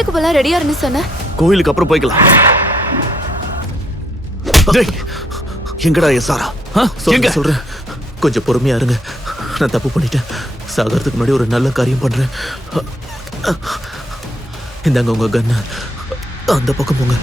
கோயிலுக்கு போலாம் ரெடியா இருந்து சொன்ன. கோயிலுக்கு அப்புறம் போய்க்கலாம். எங்கடா எஸ்ஆரா? சொல்றேன், கொஞ்சம் பொறுமையா இருங்க. நான் தப்பு பண்ணிட்டேன். சாகறதுக்கு முன்னாடி ஒரு நல்ல காரியம் பண்றேன். இந்தாங்க உங்க கண்ணு. அந்த பக்கம் போங்க.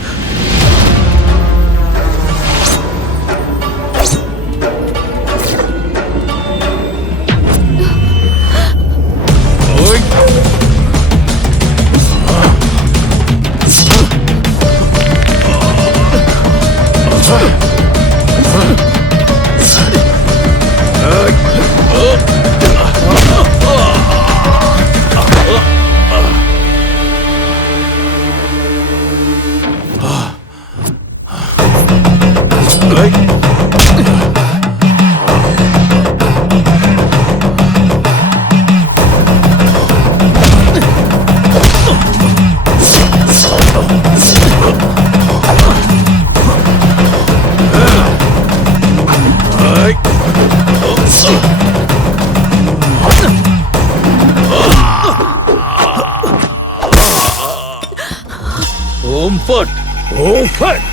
ஓம் ஃபட், ஓம் ஃபட்.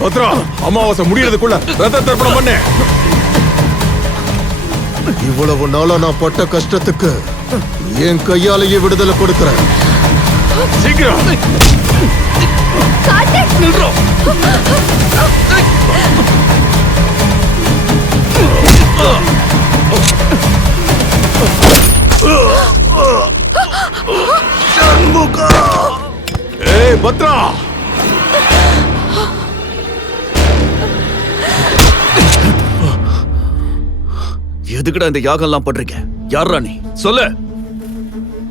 பத்ரா, அமாவாசை முடியறதுக்குள்ள ரத்த தர்ப்பணம் பண்ணு. இவ்வளவு நாளா நான் பட்ட கஷ்டத்துக்கு என் கையாலேயே விடுதலை கொடுக்கிறேன். சீக்கிரம் நில்றோம். ஏய் பத்ரா, எதுக்குடா இந்த யாகம் எல்லாம் பண்றீங்க? யாரா நீ? சொல்லு.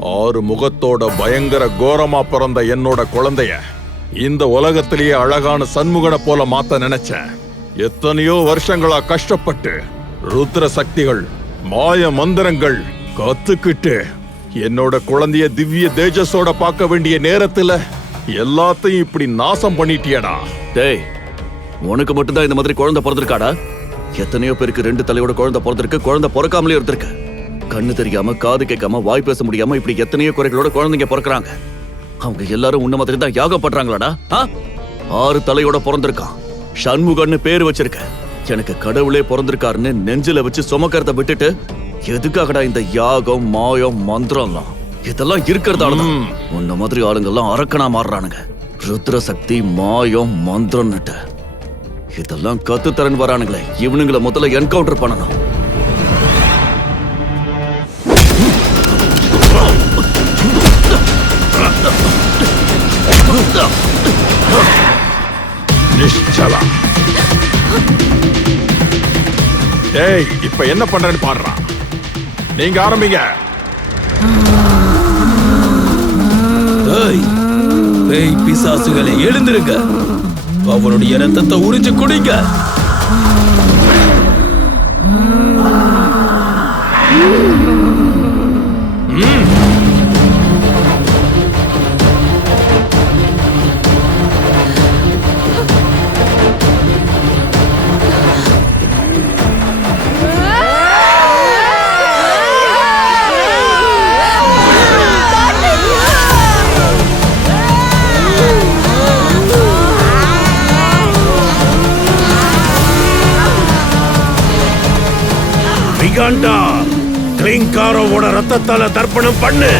6 முகத்தோட பயங்கர கோரமா பிறந்த என்னோட குழந்தைய இந்த உலகத்திலேயே அழகான சண்முகனை போல மாத்த நினைச்சேன். எத்தனையோ வருஷங்களா கஷ்டப்பட்டு ருத்ர சக்திகள், மாய மந்திரங்கள் கத்துக்கிட்டு என்னோட குழந்தைய திவ்ய தேஜஸோட பார்க்க வேண்டிய நேரத்துல எல்லாத்தையும் இப்படி நாசம் பண்ணிட்டியடா. டேய், உனக்கு மட்டும்தான் இந்த மாதிரி குழந்தை பிறந்திருக்காடா? எத்தனையோ பேருக்கு 2 தலையோட குழந்தை பிறந்திருக்கு, குழந்தை பிறக்காமலே இருந்திருக்கு. கண்ணு தெரியாம, காது கேட்காம, வாய் பேச முடியாம இப்படி எத்தனையோ குறைகளோட குழந்தைங்க பிறக்கிறாங்க. அவங்க எல்லாரும் உன்ன மாதிரி தான் யாகம் பண்றாங்களாடா? 6 தலையோட பிறந்திருக்கான், சண்முகன்னு பேரு வச்சிருக்க. எனக்கு கடவுளே பிறந்திருக்காருன்னு நெஞ்சில வச்சு சுமக்கிறத விட்டுட்டு எதுக்காகடா இந்த யாகம், மாயம், மந்திரம்லாம்? இதெல்லாம் இருக்கிறதாலதான் உன்ன மாதிரி ஆளுங்கெல்லாம் அரக்கனா மாறுறானுங்க. ருத்ர சக்தி, மாயம், மந்திரம்னுட்டு இதெல்லாம் கத்துத்தரன் வரானுங்களே, இவனுங்களை முதல்ல என்கவுண்டர் பண்ணணும். நிஷ்சலா. டேய், இப்ப என்ன பண்றேன்னு பாடுறா. நீங்க ஆரம்பிங்க. பேய் பிசாசுகளை எழுந்திருங்க. அவருடைய ரத்தத்தை உறிஞ்சு குடிங்க. கிளிங்காரோட ரத்தத்தால தர்ப்பணம் பண்ணு.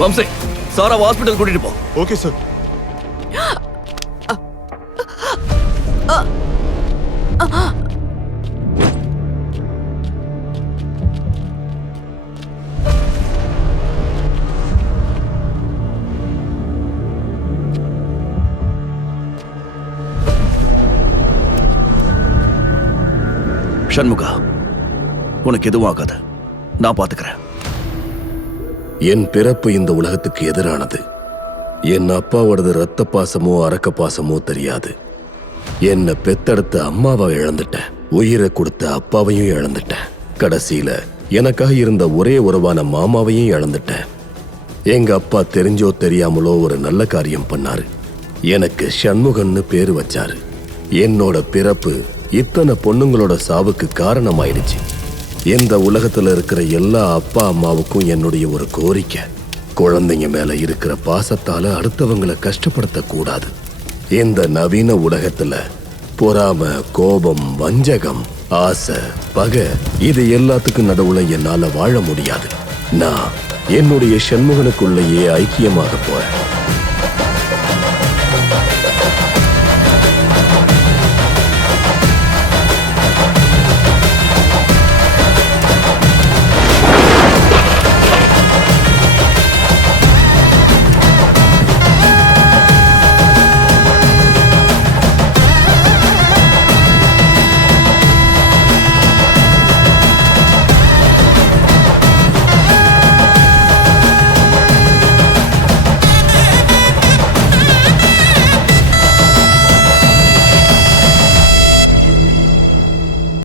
வம்சே, சாரா ஹாஸ்பிட்டல் கூட்டிட்டு போ. Okay sir. சண்முகா, உனக்கு எதுவும் ஆகாது, நான் பாத்துக்கிறேன். என் பிறப்பு இந்த உலகத்துக்கு எதிரானது. என் அப்பாவோடது ரத்த பாசமோ அரக்க பாசமோ தெரியாது. என்னை பெத்தெடுத்த அம்மாவை இழந்துட்டேன், உயிரை கொடுத்த அப்பாவையும் இழந்துட்டேன், கடைசியில எனக்காக இருந்த ஒரே உறவான மாமாவையும் இழந்துட்டேன். எங்க அப்பா தெரிஞ்சோ தெரியாமலோ ஒரு நல்ல காரியம் பண்ணாரு. எனக்கு சண்முகன்னு பேரு வச்சாரு. என்னோட பிறப்பு இத்தனை பொண்ணுங்களோட சாவுக்கு காரணமாயிடுச்சு. இந்த உலகத்துல இருக்கிற எல்லா அப்பா அம்மாவுக்கும் என்னுடைய ஒரு கோரிக்கை, குழந்தைங்க மேல இருக்கிற பாசத்தால அடுத்தவங்களை கஷ்டப்படுத்த கூடாது. இந்த நவீன உலகத்துல பொறாம, கோபம், வஞ்சகம், ஆசை, பகை இது எல்லாத்துக்கும் நடுவுல என்னால வாழ முடியாது. நான் என்னுடைய சண்முகனுக்குள்ளேயே ஐக்கியமாக போறேன்.